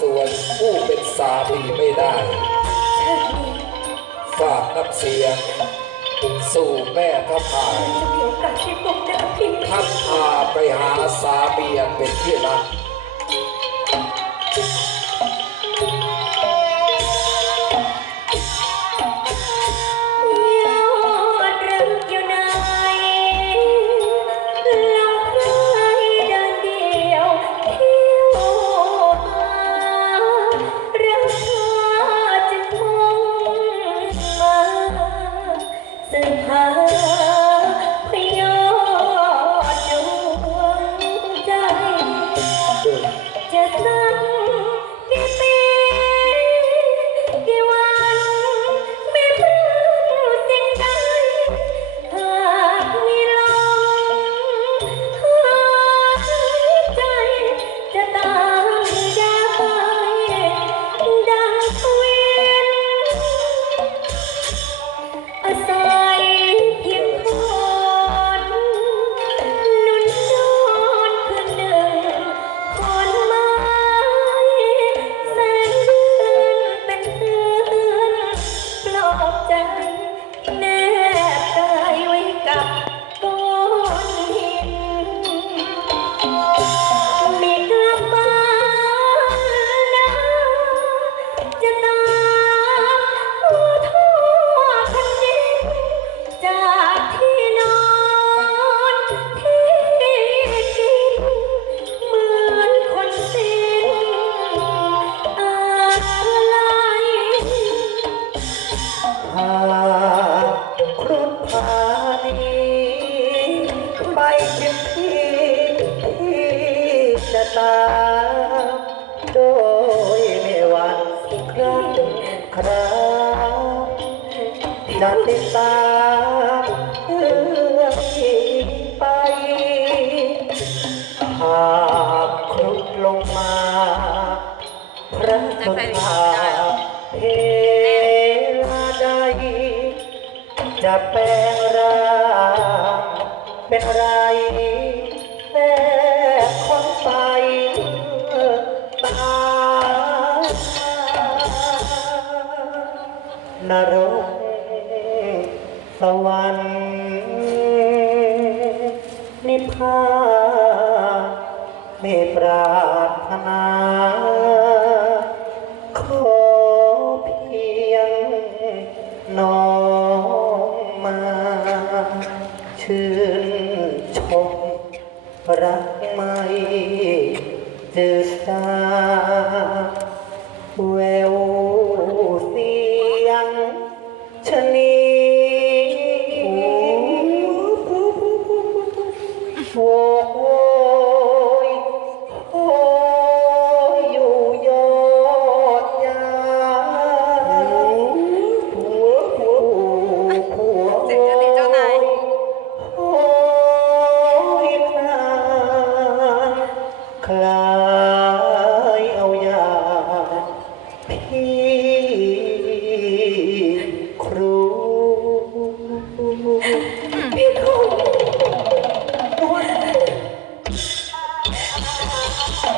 ส่วนผู้เป็นสามีไม่ได้ชาตินี้ฝากน้ำเสียงสู่แม่ทัพพายจะมีโอกาสได้พบหน้าพี่ทัพพาไปหาสามีอันเป็นที่รัก Thank you. โดยไม่หวันครั้งคราวจะติดตามเรื่องที่ไป หากครุฑลงมาพระสุธาเทลาใดจะแปลงร่างเป็นไรแต่ นรก สวรรค์นิพพานไม่ปรารถนา ขอเพียงน้องมาชื่นชมรักไม่จืดจาแวว ชะนีโวกโวยโอยอยู่ยอดยาผัวผัวผัวเสียงจะดีเจ้านาย โอ้ยคลาคลา